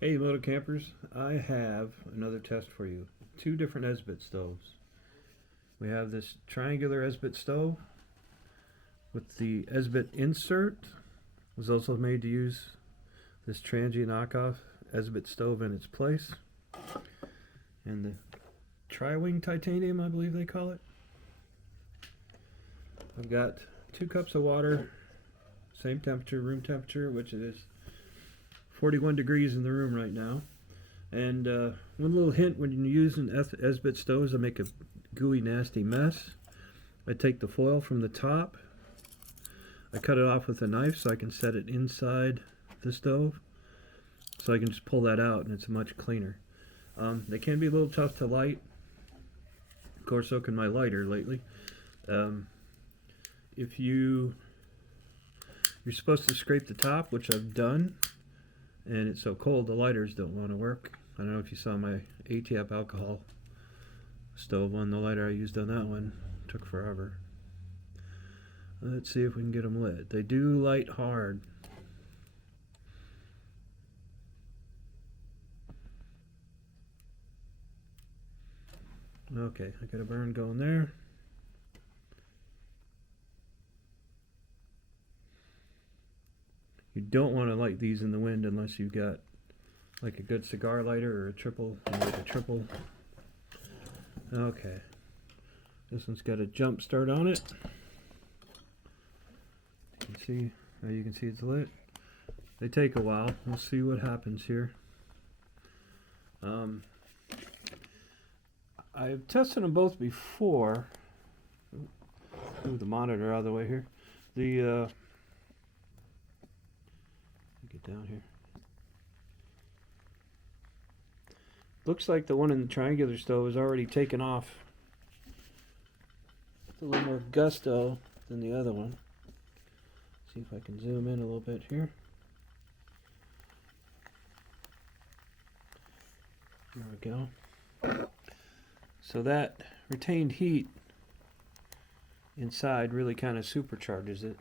Hey Moto Campers, I have another test for you. Two different Esbit stoves. We have this triangular Esbit stove with the Esbit insert. It was also made to use this transient knockoff Esbit stove in its place. And the tri-wing titanium, I believe they call it. I've got 2 cups of water, same temperature, room temperature, which it is 41 degrees in the room right now. And one little hint when you're using Esbit stoves to make a gooey, nasty mess. I take the foil from the top, I cut it off with a knife so I can set it inside the stove. So I can just pull that out and it's much cleaner. They can be a little tough to light. Of course, so can my lighter lately. If you're supposed to scrape the top, which I've done, and it's so cold the lighters don't want to work. I don't know if you saw my ATF alcohol stove on the lighter I used on that one. It took forever. Let's see if we can get them lit. They do light hard. Okay, I got a burn going there. You don't want to light these in the wind unless you've got like a good cigar lighter or a triple, like a triple. Okay, this one's got a jump start on it. You can see it's lit. They take a while. We'll see what happens here. I've tested them both before. Move the monitor out of the way here. Get down here. Looks like the one in the triangular stove is already taken off with a little more gusto than the other one. See if I can zoom in a little bit here. There we go. So that retained heat inside really kind of supercharges it.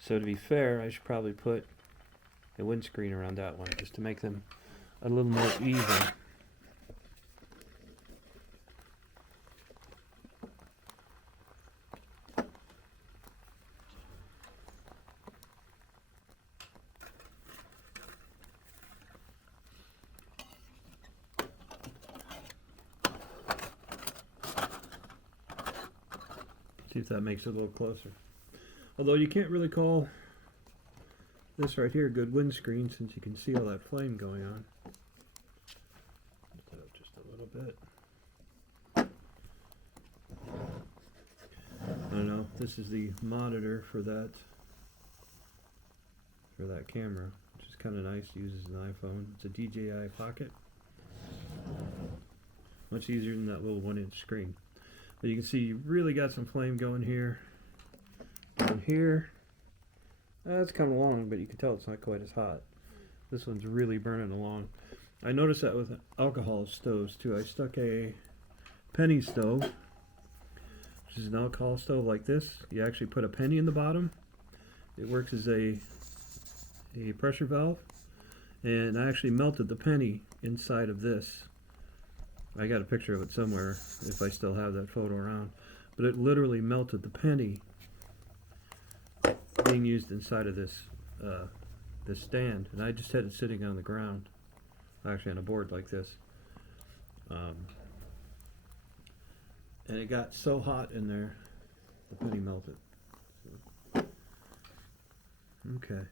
So to be fair, I should probably put a windscreen around that one just to make them a little more even. See if that makes it a little closer. Although you can't really call this right here a good windscreen since you can see all that flame going on. Lift it up just a little bit. I don't know. This is the monitor for that camera, which is kind of nice. Uses an iPhone. It's a DJI Pocket. Much easier than that little 1-inch screen. But you can see you really got some flame going here. Down here. It's coming along, but you can tell it's not quite as hot. This one's really burning along. I noticed that with alcohol stoves too. I stuck a penny stove, which is an alcohol stove like this. You actually put a penny in the bottom. It works as a pressure valve, and I actually melted the penny inside of this. I got a picture of it somewhere if I still have that photo around, but it literally melted the penny being used inside of this this stand, and I just had it sitting on the ground, actually on a board like this, and it got so hot in there the penny melted. Okay.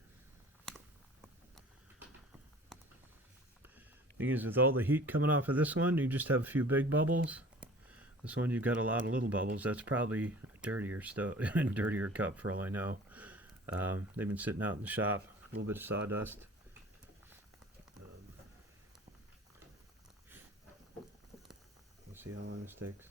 Thing is, with all the heat coming off of this one, you just have a few big bubbles. This one you've got a lot of little bubbles. That's probably a dirtier stove, dirtier cup for all I know. They've been sitting out in the shop. A little bit of sawdust. We'll see how long this takes.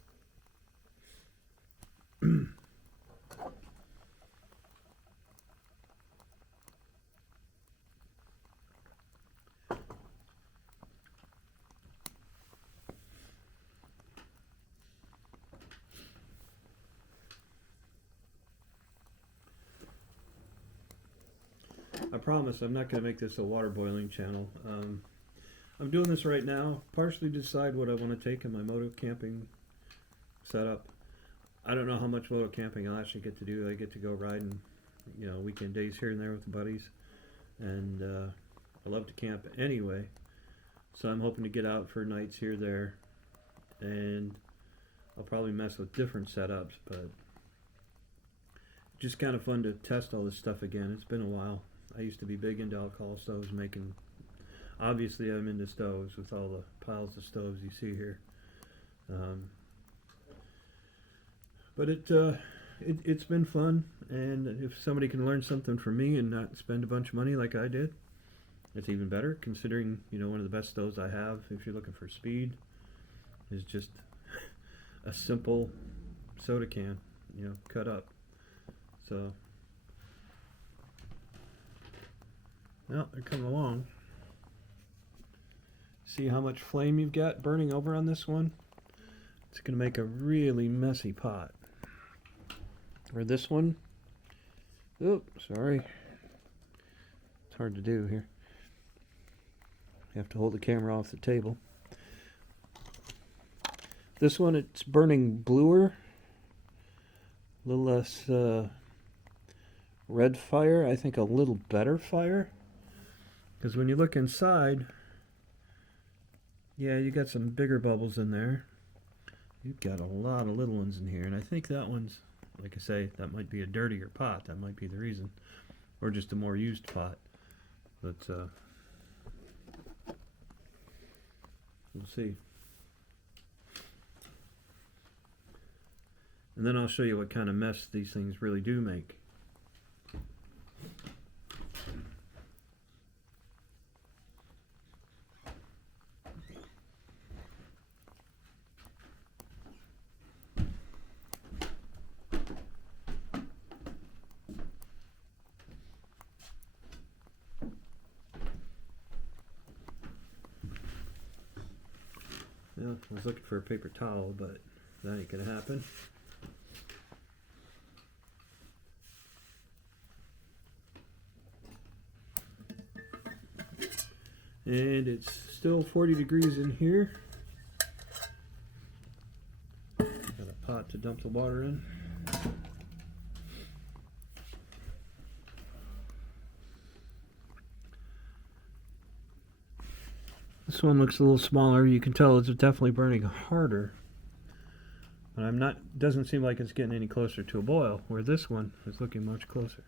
I promise I'm not going to make this a water boiling channel. I'm doing this right now, partially to decide what I want to take in my moto camping setup. I don't know how much moto camping I'll actually get to do. I get to go riding, you know, weekend days here and there with the buddies, and I love to camp anyway. So I'm hoping to get out for nights here, there, and I'll probably mess with different setups, but just kind of fun to test all this stuff again. It's been a while. I used to be big into alcohol stoves, making, obviously I'm into stoves with all the piles of stoves you see here. But it's been fun, and if somebody can learn something from me and not spend a bunch of money like I did, it's even better, considering, you know, one of the best stoves I have, if you're looking for speed, is just a simple soda can, you know, cut up. So, well, they're coming along. See how much flame you've got burning over on this one? It's going to make a really messy pot. Or this one. Oop, sorry. It's hard to do here. You have to hold the camera off the table. This one, it's burning bluer. A little less red fire. I think a little better fire. Because when you look inside, yeah, you got some bigger bubbles in there. You've got a lot of little ones in here. And I think that one's, like I say, that might be a dirtier pot. That might be the reason. Or just a more used pot. But we'll see. And then I'll show you what kind of mess these things really do make. Well, I was looking for a paper towel, but that ain't gonna happen. And it's still 40 degrees in here. Got a pot to dump the water in. This one looks a little smaller. You can tell it's definitely burning harder. But I'm not, doesn't seem like it's getting any closer to a boil, where this one is looking much closer.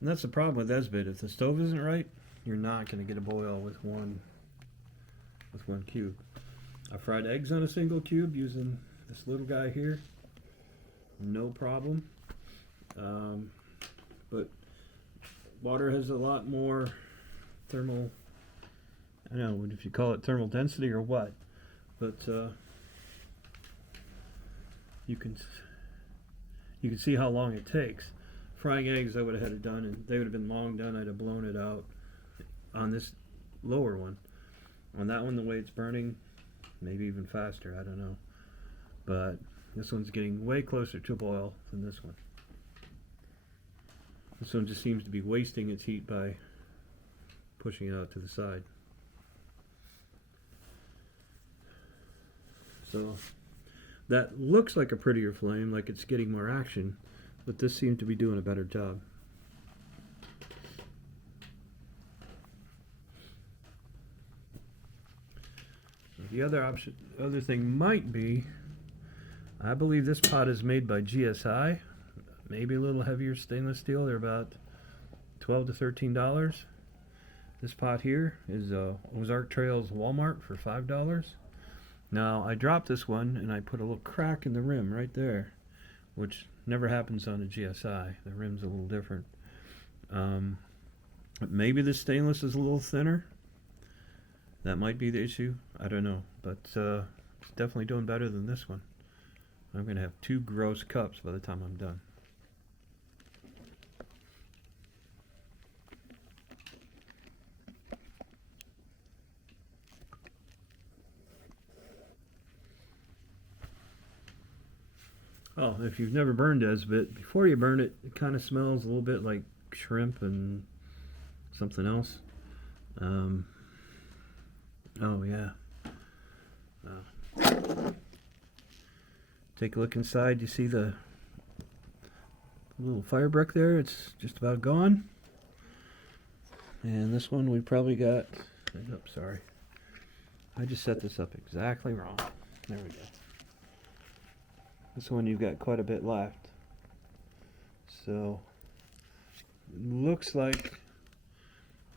And that's the problem with Esbit. If the stove isn't right, you're not going to get a boil with one cube. I fried eggs on a single cube using this little guy here. No problem. But water has a lot more thermal, I don't know if you call it thermal density or what, but you can see how long it takes. Frying eggs, I would have had it done, and they would have been long done. I'd have blown it out on this lower one. On that one, the way it's burning, maybe even faster, I don't know. But this one's getting way closer to boil than this one. This one just seems to be wasting its heat by pushing it out to the side. So that looks like a prettier flame, like it's getting more action, but this seems to be doing a better job. The other thing might be, I believe this pot is made by GSI, maybe a little heavier stainless steel. They're about $12 to $13. This pot here is Ozark Trails Walmart for $5. Now I dropped this one and I put a little crack in the rim right there, which never happens on a GSI. The rim's a little different. Maybe the stainless is a little thinner. That might be the issue. I don't know, but it's definitely doing better than this one. I'm going to have 2 gross cups by the time I'm done. Oh, if you've never burned Esbit, before you burn it, it kind of smells a little bit like shrimp and something else. Oh yeah. Take a look inside. You see the little fire brick there? It's just about gone. And this one we probably got. Oh, sorry. I just set this up exactly wrong. There we go. This one you've got quite a bit left. So it looks like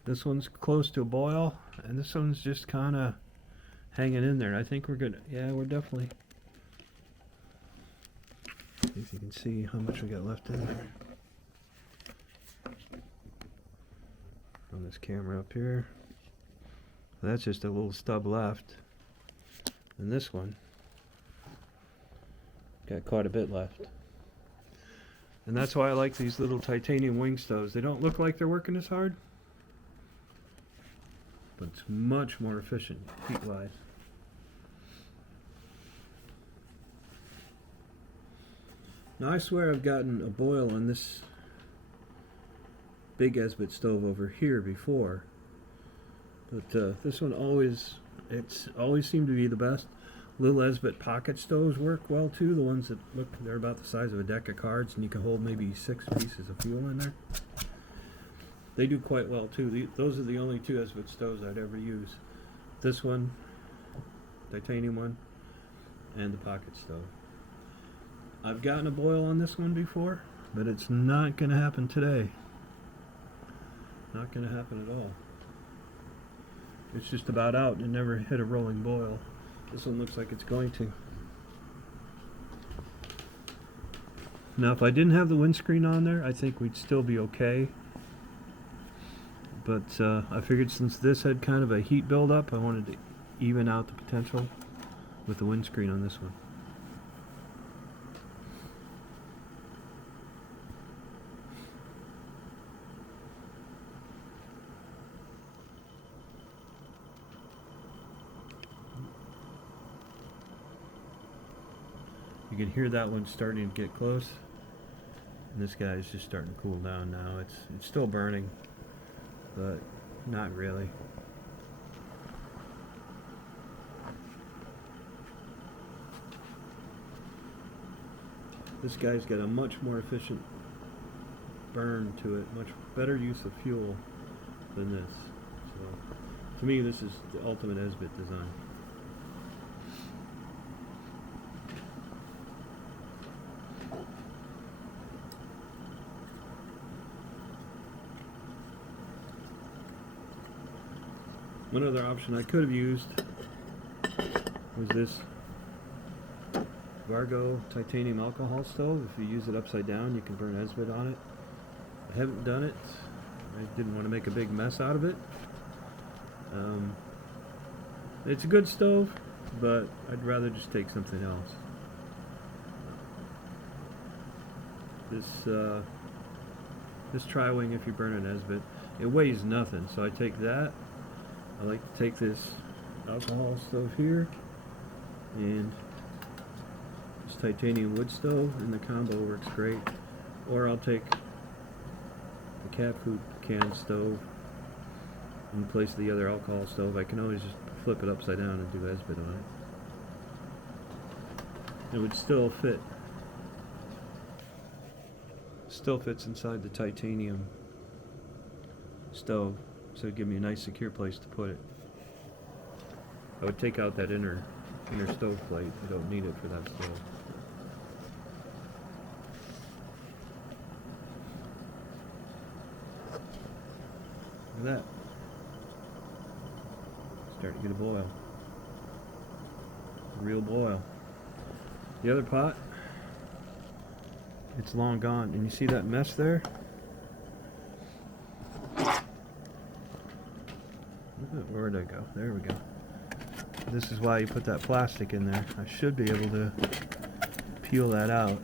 this one's close to a boil, and this one's just kind of hanging in there. I think we're good. Yeah, we're definitely. See if you can see how much we got left in there. On this camera up here. That's just a little stub left. And this one got quite a bit left. And that's why I like these little titanium wing stoves. They don't look like they're working as hard, but it's much more efficient heat-wise. Now I swear I've gotten a boil on this big Esbit stove over here before, but this one always seemed to be the best. Little Esbit pocket stoves work well too. The ones that look, they're about the size of a deck of cards, and you can hold maybe 6 pieces of fuel in there. They do quite well too. Those are the only 2 Esbit stoves I'd ever use. This one, titanium one, and the pocket stove. I've gotten a boil on this one before, but it's not going to happen today. Not going to happen at all. It's just about out and never hit a rolling boil. This one looks like it's going to. Now if I didn't have the windscreen on there, I think we'd still be okay. But I figured since this had kind of a heat buildup, I wanted to even out the potential with the windscreen on this one. You can hear that one starting to get close, and this guy is just starting to cool down now. It's still burning, but not really. This guy's got a much more efficient burn to it, much better use of fuel than this. So, to me, this is the ultimate Esbit design. One other option I could have used was this Vargo titanium alcohol stove. If you use it upside down, you can burn Esbit on it. I haven't done it. I didn't want to make a big mess out of it. It's a good stove, but I'd rather just take something else. This tri-wing, if you burn an Esbit, it weighs nothing, so I take that. I like to take this alcohol stove here and this titanium wood stove, and the combo works great. Or I'll take the cat food can stove in place of the other alcohol stove. I can always just flip it upside down and do Esbit on it. It would still fit. Still fits inside the titanium stove. So it'd give me a nice secure place to put it. I would take out that inner stove plate. I don't need it for that stove. Look at that. Starting to get a boil. A real boil. The other pot, it's long gone. And you see that mess there? Where did I go? There we go. This is why you put that plastic in there. I should be able to peel that out.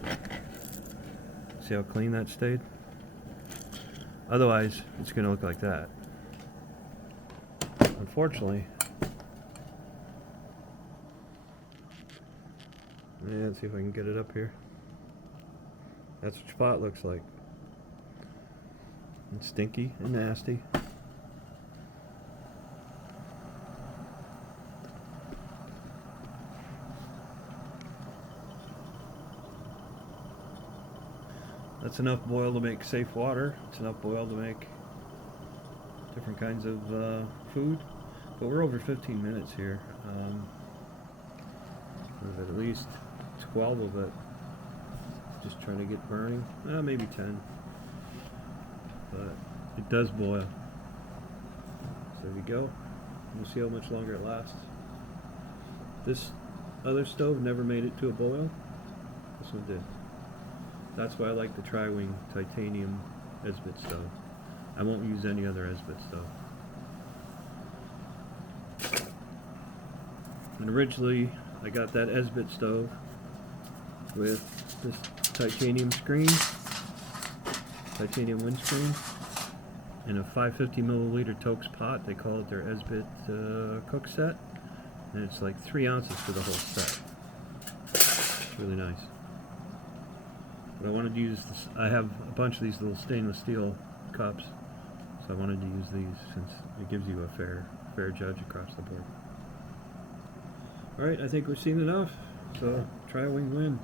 See how clean that stayed? Otherwise, it's going to look like that. Unfortunately, yeah, let's see if I can get it up here. That's what your pot looks like. It's stinky and nasty. That's enough boil to make safe water. It's enough boil to make different kinds of food. But we're over 15 minutes here. There's at least 12 of it just trying to get burning. Maybe 10. But it does boil. So there we go. We'll see how much longer it lasts. This other stove never made it to a boil. This one did. That's why I like the Tri-Wing titanium Esbit stove. I won't use any other Esbit stove. And originally I got that Esbit stove with this titanium screen, titanium windscreen, in a 550 milliliter Tokes pot. They call it their Esbit cook set, and it's like 3 ounces for the whole set. It's really nice. But I wanted to use this. I have a bunch of these little stainless steel cups, so I wanted to use these since it gives you a fair judge across the board. Alright, I think we've seen enough, so Tri-Wing wins.